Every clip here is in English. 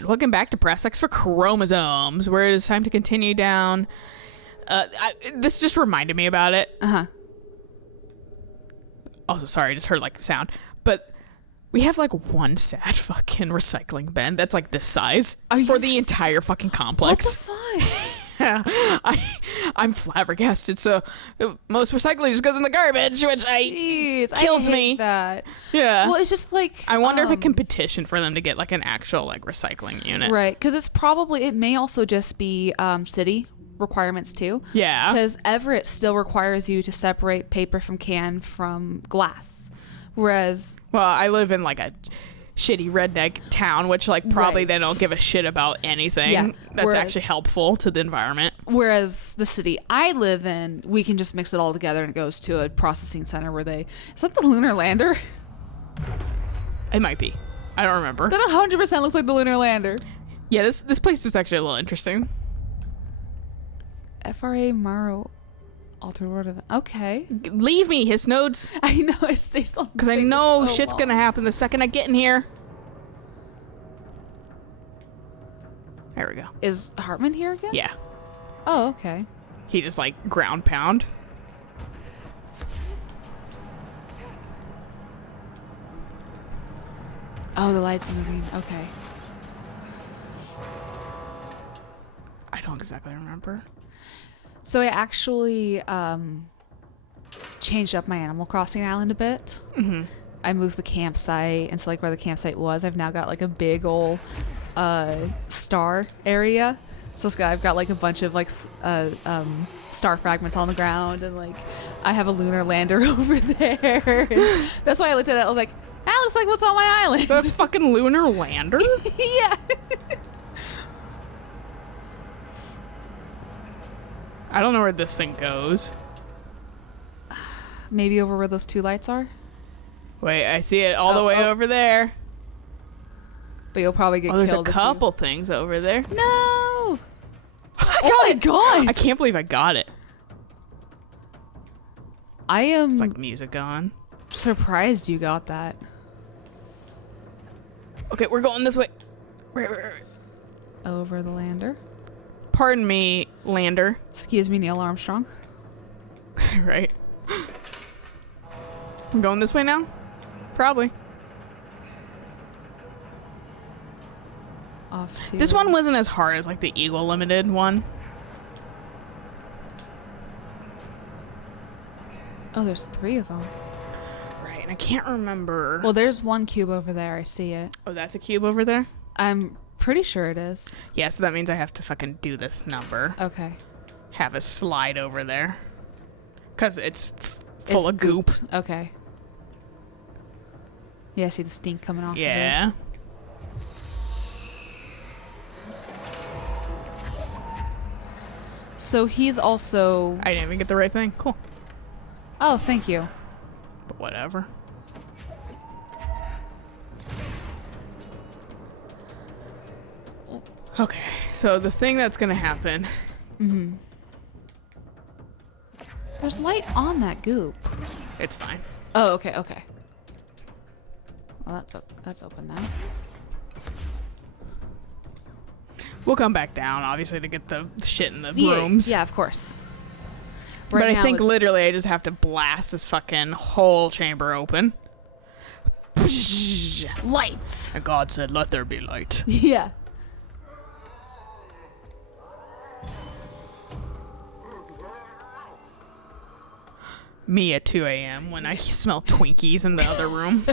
And welcome back to Press X for Chromosomes, where it is time to continue down. This just reminded me about it. Also, sorry, I just heard like sound. But we have like one sad fucking recycling bin that's like this size for the entire fucking complex. What the fuck? Yeah, I'm flabbergasted. So most recycling just goes in the garbage, which kills me. That. Yeah. Well, it's just like I wonder if it can petition for them to get like an actual like recycling unit. Right, because it may also just be city requirements too. Yeah. Because Everett still requires you to separate paper from can from glass, whereas I live in like a shitty redneck town, which like probably they don't give a shit about anything that's actually helpful to the environment. Whereas the city I live in, we can just mix it all together and it goes to a processing center where is that the lunar lander? It might be. I don't remember. That 100% looks like the lunar lander. Yeah, this place is actually a little interesting. FRA Morrow Altered World Event. Okay. Leave me, hiss nodes. I know, it stays on because I know shit's gonna happen the second I get in here. There we go. Is Hartman here again? Yeah. Oh, okay. He just like ground pound. Oh, the light's moving. Okay. I don't exactly remember. So I actually changed up my Animal Crossing island a bit. Mm-hmm. I moved the campsite, and so like where the campsite was, I've now got like a big old star area. So I've got like a bunch of like star fragments on the ground, and like I have a lunar lander over there. That's why I looked at it. I was like, that looks like what's on my island. That's a fucking lunar lander? Yeah. I don't know where this thing goes. Maybe over where those two lights are. Wait, I see it all the way over there. But you'll probably get killed. There's a couple things over there. No! Oh my god! I can't believe I got it. I am It's like music on. surprised you got that. Okay, we're going this way. Right. Over the lander. Pardon me, lander. Excuse me, Neil Armstrong. Right. I'm going this way now? Probably. Off to This one wasn't as hard as like the Eagle Limited one. Oh, there's 3 of them. Right, and I can't remember. Well, there's one cube over there. I see it. Oh, that's a cube over there? I'm pretty sure it is. Yeah, so that means I have to fucking do this number. Okay. Have a slide over there. Because it's full of goop. Okay. Yeah, I see the stink coming off Yeah. of it. So he's also... I didn't even get the right thing. Cool. Oh, thank you. But whatever. Okay, so the thing that's gonna happen... Mm-hmm. There's light on that goop. It's fine. Oh, okay. Well, that's open now. We'll come back down, obviously, to get the shit in the rooms. Yeah, of course. But I think literally I just have to blast this fucking whole chamber open. Light! And God said, let there be light. Yeah. Me at 2 a.m. when I smell Twinkies in the other room.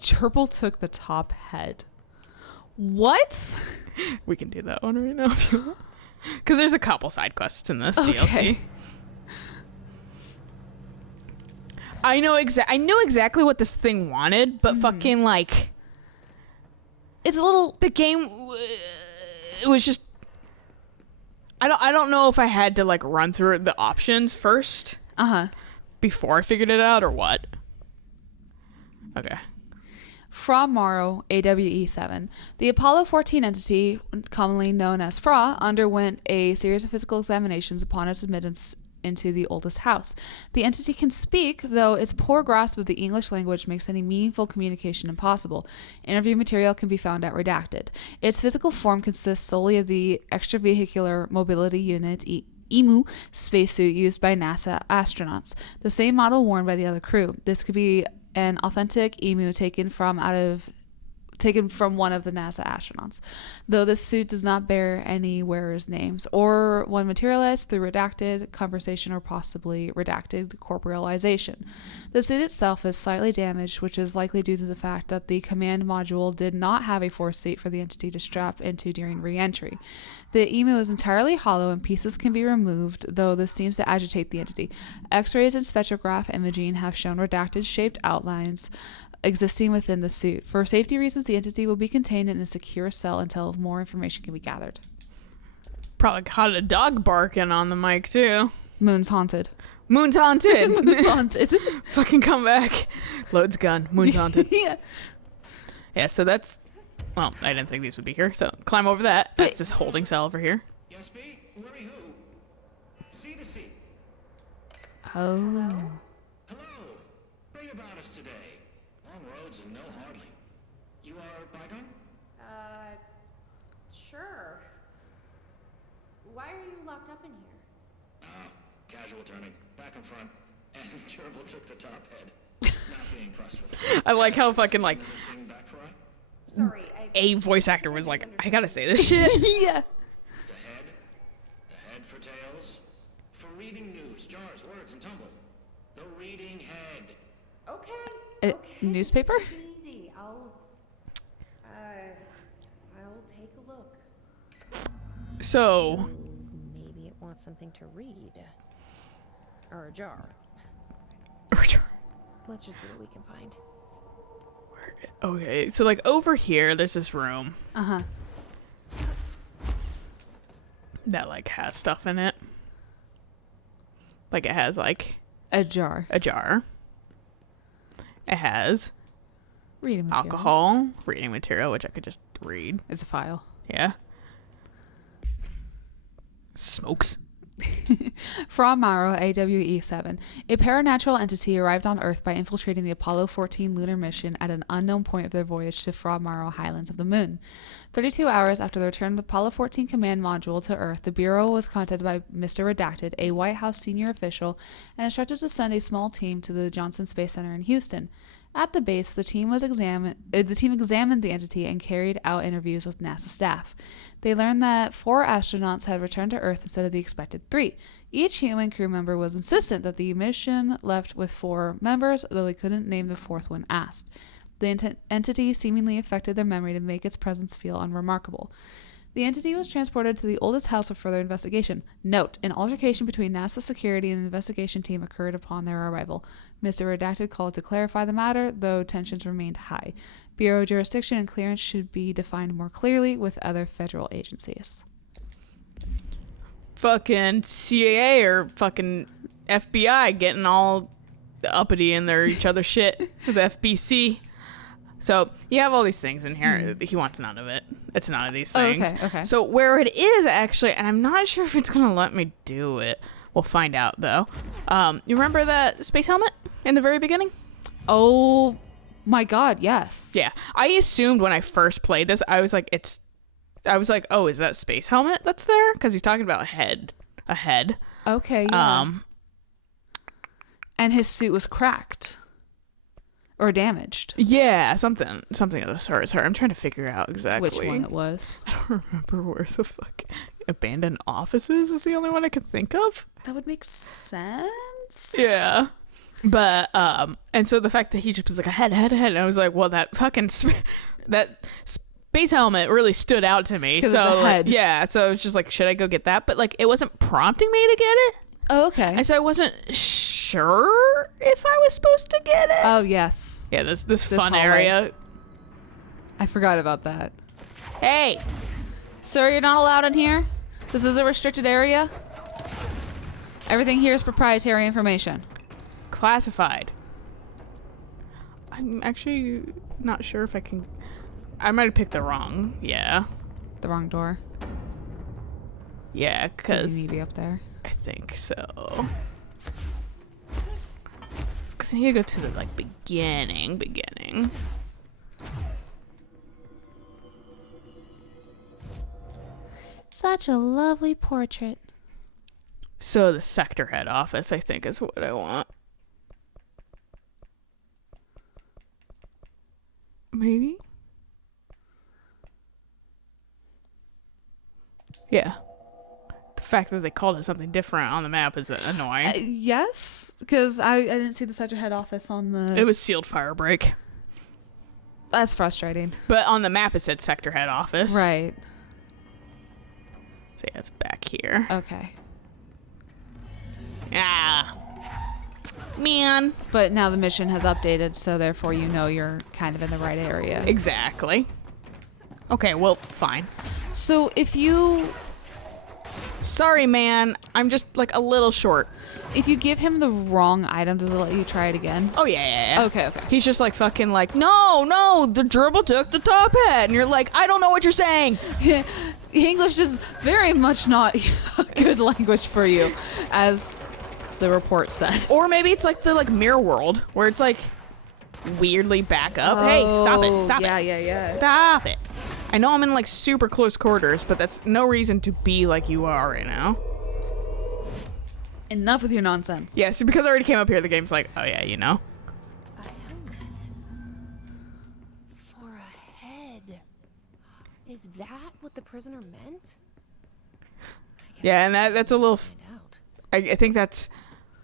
Gerbil took the top head. What? We can do that one right now if you want. Because there's a couple side quests in this DLC. I know exactly what this thing wanted, but fucking like... It's a little... The game... It was just... I don't know if I had to like run through the options first. Before I figured it out or what. Okay. Fra Morrow, AWE-7. The Apollo 14 entity, commonly known as Fra, underwent a series of physical examinations upon its admittance into the oldest house. The entity can speak, though its poor grasp of the English language makes any meaningful communication impossible. Interview material can be found at Redacted. Its physical form consists solely of the extravehicular mobility unit, EMU spacesuit used by NASA astronauts, the same model worn by the other crew. This could be an authentic EMU taken from one of the NASA astronauts, though this suit does not bear any wearer's names, or one materialized through redacted conversation or possibly redacted corporealization. The suit itself is slightly damaged, which is likely due to the fact that the command module did not have a force seat for the entity to strap into during re-entry. The EMU is entirely hollow and pieces can be removed, though this seems to agitate the entity. X-rays and spectrograph imaging have shown redacted shaped outlines existing within the suit. For safety reasons, the entity will be contained in a secure cell until more information can be gathered. Probably caught a dog barking on the mic, too. Moon's haunted. Moon's haunted. Moon's haunted. Fucking come back. Loads gun. Moon's haunted. Yeah. Yeah, so that's... Well, I didn't think these would be here, so climb over that. That's this holding cell over here. Yes, B? Worry who? See the seat. Oh. Hello. Read about us today. Long roads and no hardly. You are Bygone? Sure. Why are you locked up in here? Casual turning. Back and front. And Gerbil took the top head. Not being impressed with it. I like how fucking, like, Anything back for I? Sorry, a voice actor was like, I gotta say this shit. Yeah. The head for tails. For reading news, jars, words, and tumble. The reading head. Okay. Newspaper? Take it easy. I'll take a look. So, Maybe it wants something to read. Or a jar. Let's just see what we can find. okay, so like over here, there's this room Uh-huh. that like has stuff in it. Like it has like A jar. a jar. It has Reading material. alcohol, reading material, which I could just read. It's a file. Yeah. Smokes. From Maro, AWE-7, a paranatural entity arrived on Earth by infiltrating the Apollo 14 lunar mission at an unknown point of their voyage to Fra Mauro Highlands of the Moon. 32 hours after the return of the Apollo 14 command module to Earth, the Bureau was contacted by Mr. Redacted, a White House senior official, and instructed to send a small team to the Johnson Space Center in Houston. At the base, the team examined the entity and carried out interviews with NASA staff. They learned that 4 astronauts had returned to Earth instead of the expected 3. Each human crew member was insistent that the mission left with 4 members, though they couldn't name the 4th when asked. The entity seemingly affected their memory to make its presence feel unremarkable. The entity was transported to the oldest house for further investigation. Note, an altercation between NASA security and the investigation team occurred upon their arrival. Mr. Redacted called to clarify the matter, though tensions remained high. Bureau jurisdiction and clearance should be defined more clearly with other federal agencies. Fucking CIA or fucking FBI getting all uppity in their each other shit with FBC. So you have all these things in here. He wants none of it. It's none of these things. Okay. So where it is actually, and I'm not sure if it's gonna let me do it. We'll find out though. You remember that space helmet in the very beginning? Oh my god, yes. Yeah. I assumed when I first played this, I was like, oh, is that space helmet that's there? Because he's talking about a head. Okay, yeah. And his suit was cracked. Or damaged. Yeah, something of the sort is her. I'm trying to figure out exactly Which one it was. I don't remember where the fuck abandoned offices is the only one I could think of. That would make sense. Yeah. But and so the fact that he just was like a head, and I was like, well, that fucking that space helmet really stood out to me. So it's a head. Yeah, so it's just like, should I go get that? But like, it wasn't prompting me to get it. Oh, okay. And so I wasn't sure if I was supposed to get it. Oh, yes. Yeah, this fun hallway. area. I forgot about that. Hey, Sir, you're not allowed in here. This is a restricted area. Everything here is proprietary information. classified. I'm actually not sure if I can. I might have picked the wrong. Yeah. The wrong door. Yeah, Because because you need to be up there. I think so. Because I need to go to the, like, beginning. Such a lovely portrait. So the sector head office, I think, is what I want. Maybe? Yeah. The fact that they called it something different on the map is annoying. Yes, because I didn't see the sector head office on the... It was sealed firebreak. That's frustrating. But on the map it said sector head office. Right. So yeah, it's back here. Okay. Ah. Man. But now the mission has updated, so therefore you know you're kind of in the right area. Exactly. Okay, well, fine. So if you... Sorry, man. I'm just, like, a little short. If you give him the wrong item, does it let you try it again? Oh, yeah. Okay. He's just, like, fucking like, no, the gerbil took the top hat. And you're like, I don't know what you're saying. English is very much not a good language for you, as the report said. Or maybe it's like the, like, mirror world, where it's, like, weirdly back up. Hey, stop it. Yeah. Stop it. I know I'm in, like, super close quarters, but that's no reason to be like you are right now. Enough with your nonsense. Yes, because I already came up here, the game's like, oh yeah, you know. A helmet. For a head. Is that what the prisoner meant? Yeah, and that's a little... Find out. I think that's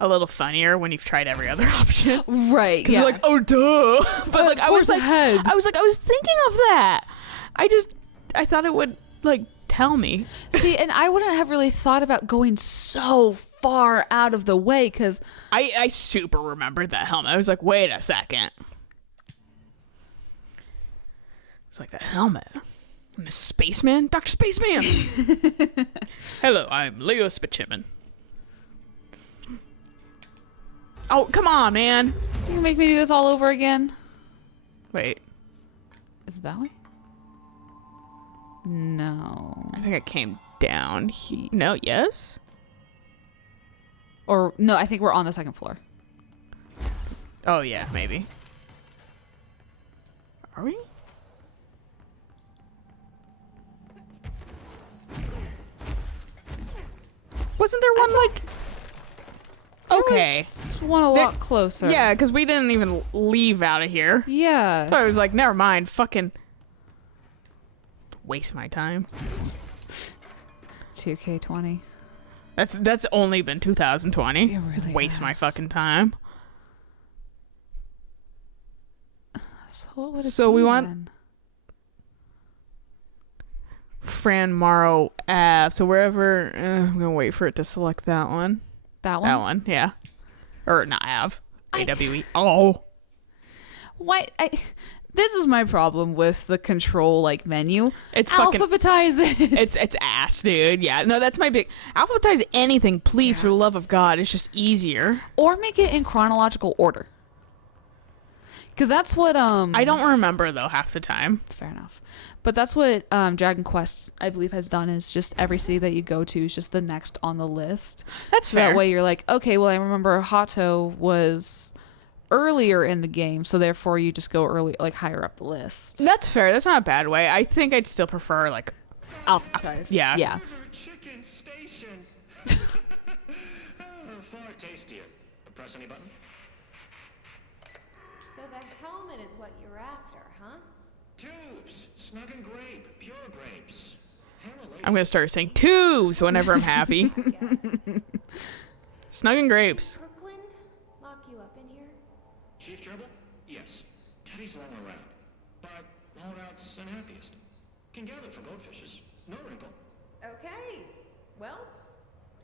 a little funnier when you've tried every other option. Right. Because you're like, oh, duh. But like, I was like, head. I was thinking of that. I thought it would, like, tell me. See, and I wouldn't have really thought about going so far out of the way, because... I super remembered that helmet. I was like, wait a second. It's like, the helmet. I'm a spaceman? Dr. Spaceman! Hello, I'm Leo Spachiman. Oh, come on, man. You can make me do this all over again? Wait. Is it that way? No. I think I came down here. No, yes? Or, no, I think we're on the second floor. Oh, yeah, maybe. Are we? Wasn't there one, like... Okay. One a lot closer. Yeah, because we didn't even leave out of here. Yeah. So I was like, never mind, fucking... waste my time. 2K20. That's only been 2020. It really waste my has. fucking time. So what would it So be we want- then? Fran Morrow Ave. So wherever... I'm gonna wait for it to select that one. That one? That one, yeah. Or not Ave. AWE. Oh. Why? This is my problem with the control like menu. It's fucking... Alphabetize it. It's ass, dude. Yeah. No, that's my big... Alphabetize anything, please, for the love of God. It's just easier. Or make it in chronological order. Because that's what I don't remember, though, half the time. Fair enough. But that's what Dragon Quest, I believe, has done, is just every city that you go to is just the next on the list. That's So fair. that way you're like, okay, well, I remember Hato was earlier in the game, so therefore you just go early, like higher up the list. That's fair. That's not a bad way. I think I'd still prefer, like... Alphabetize. Yeah. Yeah. Chicken station. Far tastier. Press any button? So the helmet is what you're after, huh? Tubes. Snug and grape. Pure grapes. Hallelujah. I'm going to start saying tubes whenever I'm happy. Snug and grapes. Brooklyn? Lock you up in here? Chief Gerbil? Yes. Teddy's long around. But holdout's unhappiest. Can gather for goldfishes. No wrinkle. Okay. Well,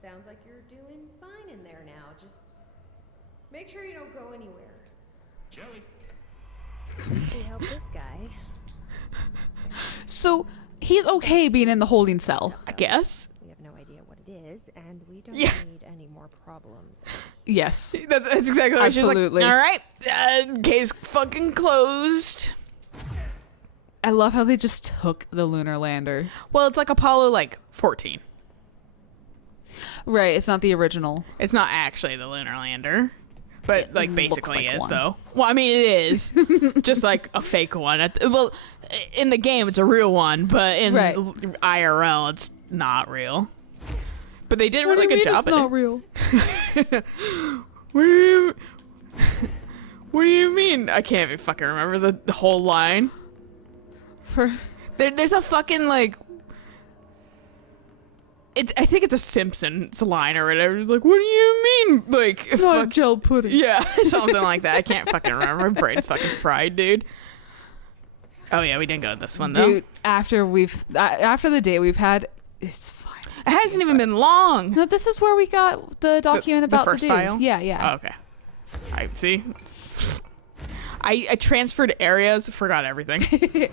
sounds like you're doing fine in there now. Just make sure you don't go anywhere. Jelly. We help this guy. So he's okay being in the holding cell. I guess. We have no idea what it is, and we don't Yeah. need any more problems. Yes. That's exactly what she's like. Absolutely. All right. Case fucking closed. I love how they just took the lunar lander. Well, it's like Apollo, like, 14. Right, it's not the original. It's not actually the lunar lander. But, It like, looks basically like is, one. though. Well, I mean, it is. Just, like, a fake one. Well, in the game, it's a real one. But in Right. IRL, it's not real. But they did a What do really you good mean job it's not real? What do you mean? I can't even fucking remember the whole line. There's a fucking, like... I think it's a Simpsons line or whatever. It's like, what do you mean? Like, It's not gel pudding. yeah, something like that. I can't fucking remember. My brain's fucking fried, dude. Oh yeah, we didn't go with this one though. Dude, after the day we've had, it's fine. It hasn't even been long. No, this is where we got the document about first the dudes. file? Yeah, yeah. Oh, okay. I see. I transferred areas, forgot everything.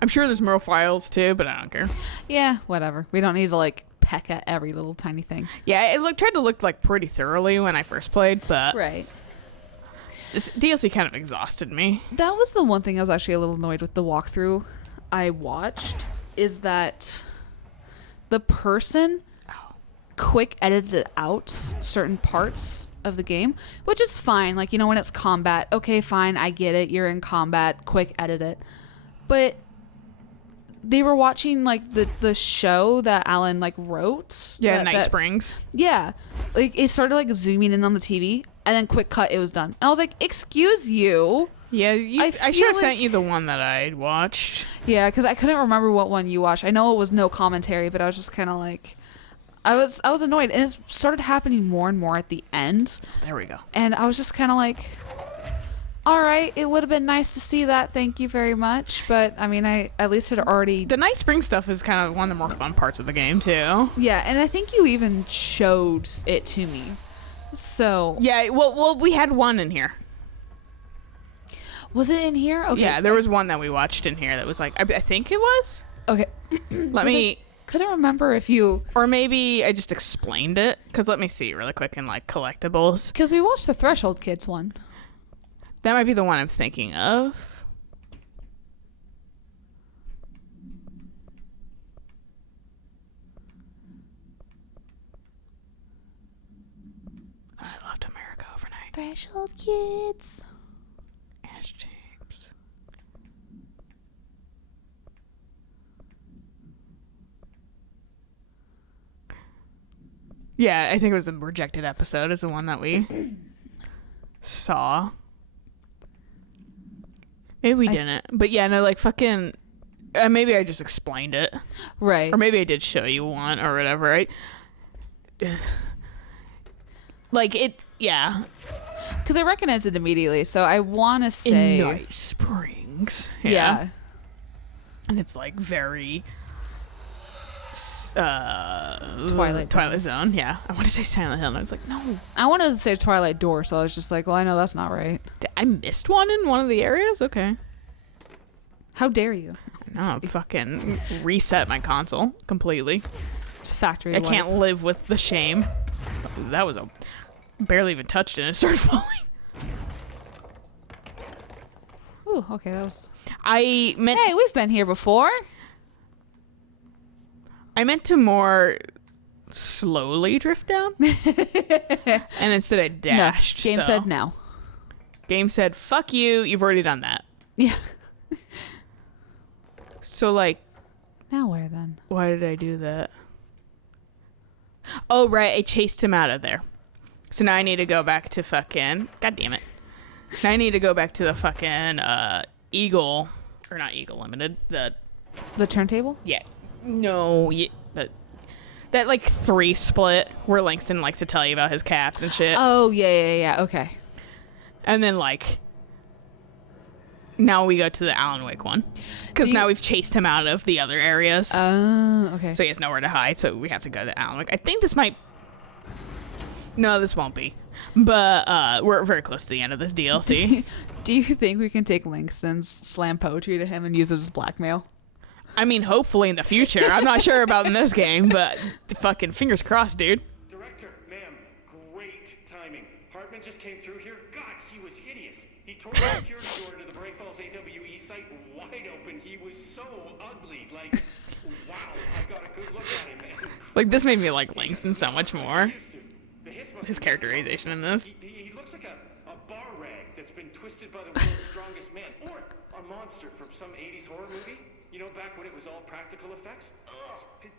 I'm sure there's more files too, but I don't care. Yeah, whatever. We don't need to like peck at every little tiny thing. Yeah, it tried to look like pretty thoroughly when I first played, but Right. this DLC kind of exhausted me. That was the one thing I was actually a little annoyed with the walkthrough I watched, is that the person quick edited out certain parts of the game, which is fine. Like, you know, when it's combat, okay, fine, I get it. You're in combat, quick edit it. But they were watching like the show that Alan like wrote. Yeah, Night that Springs. Yeah, like it started like zooming in on the TV, and then quick cut, it was done. And I was like, excuse you. Yeah, I feel should have like- sent you the one that I watched. Yeah, because I couldn't remember what one you watched. I know it was no commentary, but I was just kind of like, I was annoyed, and it started happening more and more at the end, There we go. and I was just kind of like, all right, it would have been nice to see that. Thank you very much, but I mean, I at least had already. The Night Springs stuff is kind of one of the more fun parts of the game too. Yeah, and I think you even showed it to me. So Yeah, well, we had one in here. was it in here? Okay. Yeah, there was one that we watched in here that was like, I think it was. Okay. Let me, Couldn't remember if you, or maybe I just explained it. Cause let me see really quick in like collectibles. because we watched the Threshold Kids one. That might be the one I'm thinking of. I loved America Overnight. Threshold Kids. Ash James. Yeah, I think it was the rejected episode is the one that we saw. Maybe we didn't. But yeah, no, like fucking maybe I just explained it. Right. Or maybe I did show you one or whatever, right? Like it, yeah. Because I recognized it immediately, so I want to say. Night Springs. Yeah. And it's like very Twilight Zone. Yeah. I want to say Silent Hill and I was like, no. I wanted to say Twilight Door, so I was just like, well, I know that's not right. I missed one in one of the areas? Okay. How dare you? No, fucking reset my console completely. Factory I wipe. can't live with the shame. That was a barely even touched it and it started falling. Ooh, okay, that was. I meant Hey, we've been here before. I meant to more slowly drift down. And instead I dashed. No, James so- said no. Game said, fuck you, you've already done that. Yeah. So like, Now where then? why did I do that? Oh, right, I chased him out of there. So now I need to go back to fucking, god damn it. Now I need to go back to the fucking Eagle, or not Eagle Limited, The turntable? yeah, no, yeah, that like 3 split where Langston likes to tell you about his cats and shit. Oh, yeah. Okay. And then like, now we go to the Alan Wake one. Because Do you- now we've chased him out of the other areas. Okay. So he has nowhere to hide, so we have to go to Alan Wake. I think this might... No, this won't be. But we're very close to the end of this DLC. Do you think we can take Langston's slam poetry to him and use it as blackmail? I mean, hopefully in the future. I'm not sure about in this game, but fucking fingers crossed, dude. Director, ma'am, great timing. Hartman just came through here. God, he was hideous. He tore the security door to the Break Falls AWE site wide open. He was so ugly. Like, Wow, I got a good look at him, man. Like, this made me like Langston so much more. Used to. The hiss must His be characterization in this. He looks like a bar rag that's been twisted by the world's strongest man. Or a monster from some 80s horror movie. You know, back when it was all practical effects? Ugh.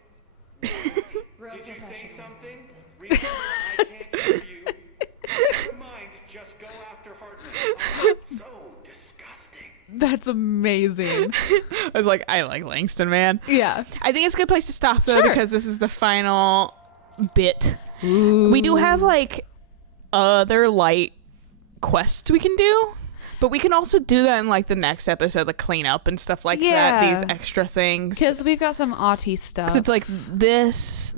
Real Did you say professional. something? Remember, I can't hear you. Never mind, just go after Hartman. So disgusting. That's amazing. I was like, I like Langston, man. Yeah. I think it's a good place to stop though, Sure. because this is the final bit. We do have like other light quests we can do, but we can also do that in like the next episode, like clean up and stuff like that. Yeah. These extra things. Because we've got some Auntie stuff. 'Cause it's like this.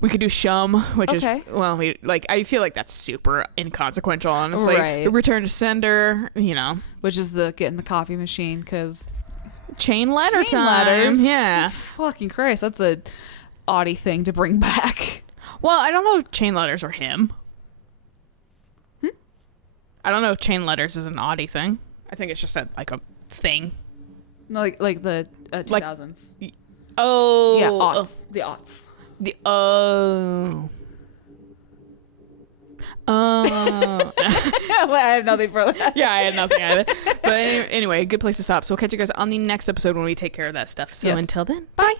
We could do Shum, which Okay. is I feel like that's super inconsequential, honestly. Right. Return to sender, which is the getting the coffee machine, because chain letter Chain time. letters. Yeah. fucking Christ, that's a Audie thing to bring back. Well, I don't know if chain letters are him. I don't know if chain letters is an Audie thing. I think it's just a thing. No, like the 2000s. Oh. Yeah, aughts. The aughts. The oh. Oh. I have nothing for that. Yeah, I had nothing either. But anyway, good place to stop. So we'll catch you guys on the next episode when we take care of that stuff. So Yes. until then, bye.